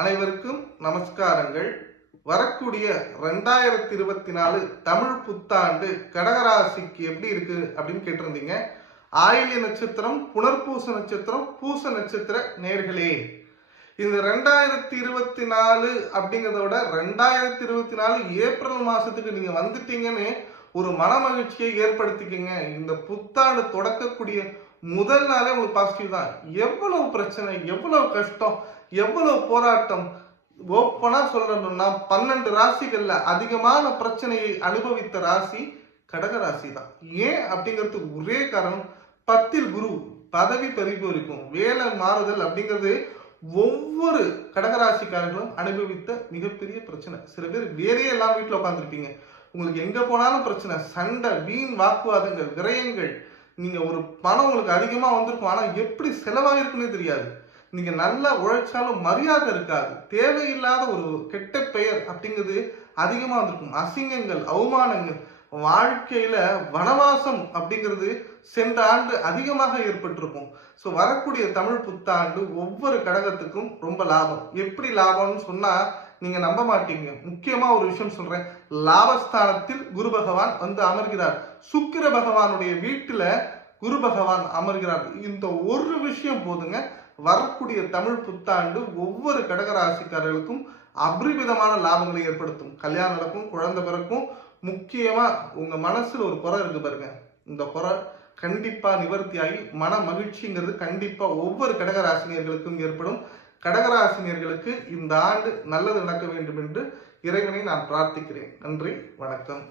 அனைவருக்கும் நமஸ்காரங்கள். வரக்கூடிய ரெண்டாயிரத்தி இருபத்தி நாலு தமிழ் புத்தாண்டு கடகராசிக்கு எப்படி இருக்கு அப்படின்னு கேட்டிருந்தீங்க. ஆயில்ய நட்சத்திரம் புனர்பூச நட்சத்திரம் பூச நட்சத்திர நேர்களே. இந்த ரெண்டாயிரத்தி இருபத்தி நாலு அப்படிங்கிறத விட ரெண்டாயிரத்தி இருபத்தி நாலு ஏப்ரல் மாசத்துக்கு நீங்க வந்துட்டீங்கன்னு ஒரு மன மகிழ்ச்சியை ஏற்படுத்திக்கங்க. இந்த புத்தாண்டு தொடக்கக்கூடிய முதல் நாளே உங்களுக்கு பாசிட்டிவ் தான். எவ்வளவு பிரச்சனை எவ்வளவு கஷ்டம் எவ்வளவு போராட்டம் ஓப்பனா சொல்லணும்னா பன்னெண்டு ராசிகள்ல அதிகமான பிரச்சனையை அனுபவித்த ராசி கடக ராசி தான். ஏன் அப்படிங்கிறதுக்கு ஒரே காரணம் பத்தில் குரு பதவி பறிபோரிக்கும் வேலை மாறுதல் அப்படிங்கிறது ஒவ்வொரு கடகராசிக்காரர்களும் அனுபவித்த மிகப்பெரிய பிரச்சனை. சில பேர் வேலையே எல்லாம் வீட்டில் உட்காந்துருப்பீங்க உங்களுக்கு எங்க போனாலும் பிரச்சனை. சண்டை வீண் வாக்குவாதங்கள் விரயங்கள் நீங்கள் ஒரு பணம் உங்களுக்கு அதிகமாக வந்திருக்கும் ஆனால் எப்படி செலவாகிருக்குன்னே தெரியாது. நீங்கள் நல்லா உழைச்சாலும் மரியாதை இருக்காது. தேவையில்லாத ஒரு கெட்ட பெயர் அப்படிங்கிறது அதிகமாக வந்திருக்கும். அசிங்கங்கள் அவமானங்கள் வாழ்க்கையில வனவாசம் அப்படிங்கிறது சென்ற ஆண்டு அதிகமாக ஏற்பட்டிருக்கும். ஸோ வரக்கூடிய தமிழ் புத்தாண்டு ஒவ்வொரு கடகத்துக்கும் ரொம்ப லாபம். எப்படி லாபம்னு சொன்னா நீங்க நம்ப மாட்டீங்க. முக்கியமா ஒரு விஷயம் சொல்றேன். லாபஸ்தானத்தில் குரு பகவான் வந்து அமர்கிறார். சுக்கிர பகவானுடைய வீட்டுல குரு பகவான் அமர்கிறார். இந்த ஒரு விஷயம் போதுங்க. வரக்கூடிய தமிழ் புத்தாண்டு ஒவ்வொரு கடகராசிக்காரர்களுக்கும் அபரிமிதமான லாபங்களை ஏற்படுத்தும். கல்யாணம் நடக்கும் குழந்தை பிறக்கும். முக்கியமா உங்க மனசுல ஒரு குறை இருக்கு பாருங்க. இந்த குறை கண்டிப்பா நிவர்த்தியாகி மன மகிழ்ச்சிங்கிறது கண்டிப்பா ஒவ்வொரு கடகராசினியர்களுக்கும் ஏற்படும். கடகராசினியர்களுக்கு இந்த ஆண்டு நல்லது நடக்க வேண்டும் என்று இறைவனை நான் பிரார்த்திக்கிறேன். நன்றி வணக்கம்.